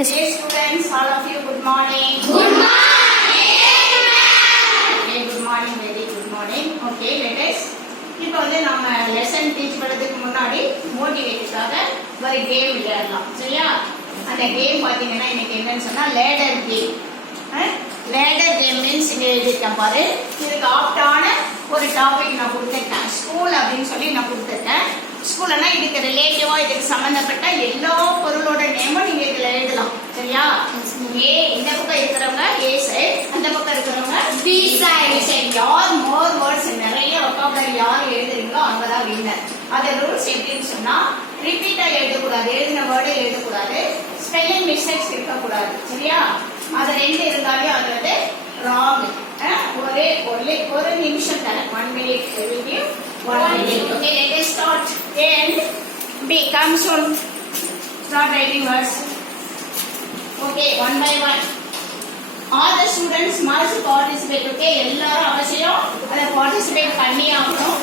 Dear students, all of you, good morning. Good morning. Okay, good morning, very good morning. Okay, let us. இப்போ வந்து நம்ம lesson teach பண்ணுறதுக்கு முன்னாடி மோட்டிவேட்டுக்காக ஒரு game விளையாடலாம் சரியா? அந்த கேம் பார்த்தீங்கன்னா இன்னைக்கு என்னன்னு சொன்னால் ladder game. Ladder game means இங்கே எழுதியிருக்கேன் பாரு. இதுக்கு ஆப்டான ஒரு டாபிக் நான் கொடுத்துருக்கேன். ஸ்கூல் அப்படின்னு சொல்லி நான் கொடுத்துருக்கேன். ஸ்கூல்னா இதுக்கு ரிலேட்டிவா இதுக்கு சம்பந்தப்பட்ட எல்லா பொருளோட நேமும் நீங்க இதுல எழுதலாம் சரியா? ஏ இந்த பக்கம் இருக்கிறவங்க ஏ சைடு, அந்த பக்கம் இருக்கிறவங்க பி சைடு. யார் மோர் வேர்ட்ஸ் நிறைய வொக்காபுலரி யார் எழுதுறீங்களோ அவங்கதான் வின்னர். அது ரூல்ஸ் எப்படின்னு சொன்னா ரிப்பீட்டா எழுதக்கூடாது, எழுதின வேர்டை எழுதக்கூடாது, ஸ்பெல்லிங் மிஸ்டேக்ஸ் இருக்கக்கூடாது சரியா? அது ரெண்டு இருந்தாலும் அது வந்து ராங். ஒரு நிமிஷம் தானே, 1 minute. One minute. Okay, let us start. A and B. Come soon. Start writing words. Okay, one by one. All the students must participate. Okay, எல்லாரும் அவசியம் அதை participate பண்ணி ஆகணும்.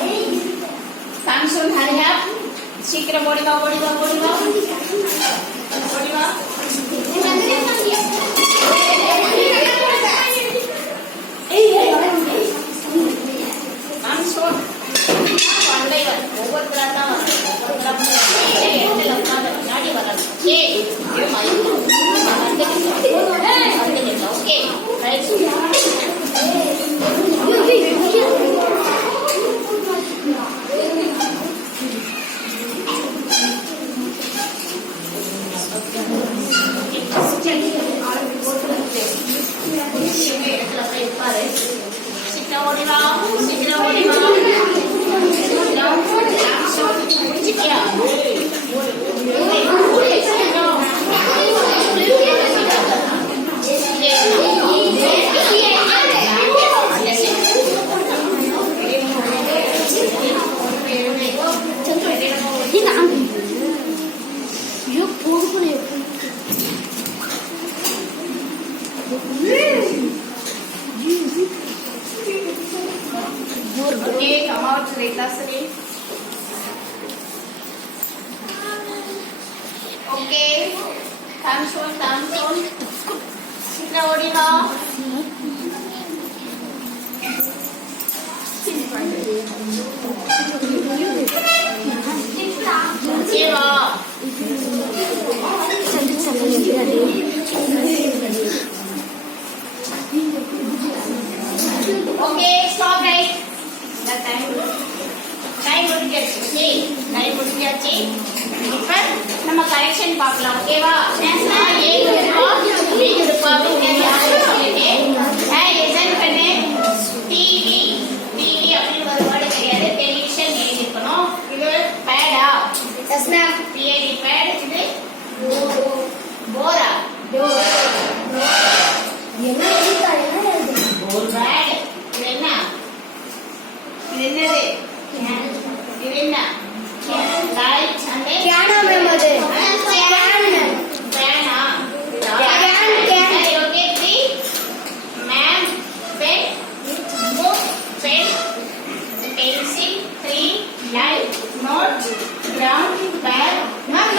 Come soon, hurry up. சீக்கிரம் ஓடி வா. Come soon. Okay, come out to the classroom. Okay, come soon. Sitra Odima. Eva. Okay, stop right. முடிஞ்சாச்சு. இப்ப நம்ம கரெக்ஷன் பார்க்கலாம் ஓகேவா? ஏ இருப்பா பி இருப்பா டிவி அப்படின்னு ஒரு வேர்டு கிடையாது, டெலிவிஷன் எழுதிருக்கணும். இது பேடா? Yes ma'am. B A D bad. இது போரா? என்ன போர் பேட். இது என்ன? இது என்னது? இது என்ன? Light and piano ma'am. அது piano. Okay 3 ma'am pen book pen pencil 3 light note ground bat. Ma'am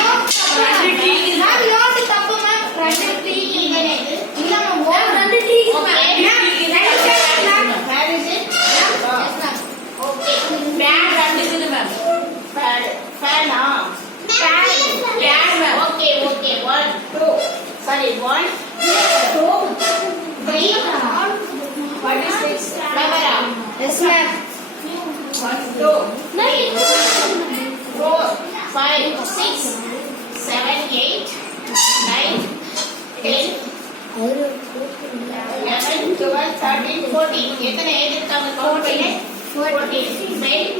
note தப்பு மேம். 2 டி இங்கனே இல்ல ma'am. 2 D ma'am. Where is it? Okay bat வந்துது ma'am. Fan. Okay. 1 2. Sorry, 1 2 3. What is this? Camera. Yes, ma'am. 1 2 3 4 5 6 7 8 9 10 11 12 13 14. எத்தனை எழுதிருக்காங்க count பண்ணு? 14. பேட்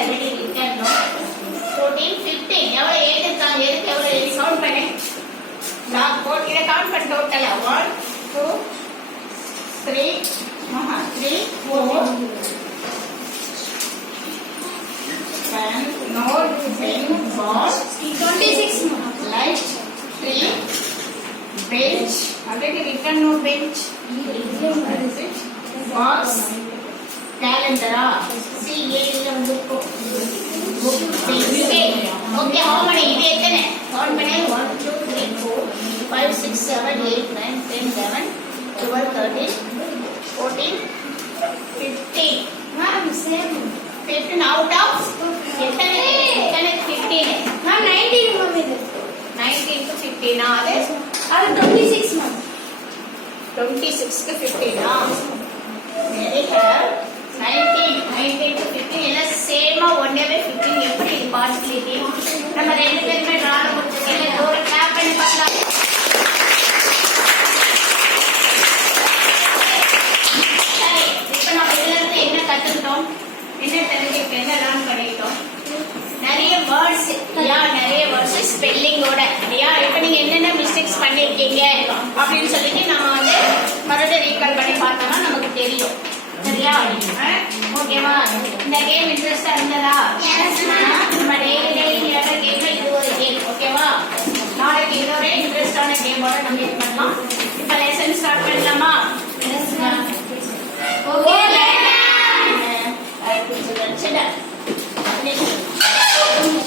already written no. 14 15. எவ்வளவு எழுதிருக்காங்க? எதுக்கு எவ்வளவு எழுதி கவுண்ட் பண்ணு? நான் இதை கவுண்ட் பண்ண டோட்டலா 1 2 3 3 4 10 note 10 box 26 light 3 bench already written no bench box calendar see area book okay how many இது எத்தனை கவுண்ட் பண்ணு? 1 2 3 4 5 6 6, 7, 8, 9, 10, 11, 12, 13, 14, 15. Ma'am, same. 15 out of எத்தனை 15? Ma'am, 19 ma'am இது. 19 க்கு 15 அது அது 26 ma'am. 26 க்கு 15 வெரி குட். 19 க்கு 15 எல்லாம் சேமா ஒண்ணேவே 15 எப்படி இது பாசிபிலிட்டி? நம்ம ரெண்டு பேருமே டிரால கொடுத்துருக்கேன். ஒரு கிளாப் பண்ணி பார்க்கலாம். சரி, இப்போ நம்ம இதுல இருந்து என்ன கத்துக்கிட்டோம்? என்ன தெரிஞ்சுக்கிட்டோம்? என்ன லேர்ன் பண்ணிக்கிட்டோம்? நிறைய வேர்ட்ஸ் நிறைய வேர்ட்ஸ் ஸ்பெல்லிங்கோட இப்போ நீங்க என்னென்ன மிஸ்டேக்ஸ் பண்ணிருக்கீங்க அப்படின்னு சொல்லிட்டு நம்ம வந்து மறுபடியும் ரீகால் பண்ணி பார்த்தோம்னா நமக்கு தெரியும். சரியா? ஓகேவா? இந்த கேம் இன்ட்ரெஸ்டா இருந்ததா? நம்ம டெய்லி கேம்ல இது ஒரு கேம். ஓகேவா? நாளைக்கு இதோட இன்ட்ரெஸ்டான கேமோட நம்ம இது பண்ணலாம். இப்போ லெசன் ஸ்டார்ட் பண்ணலாமா? ஓகே.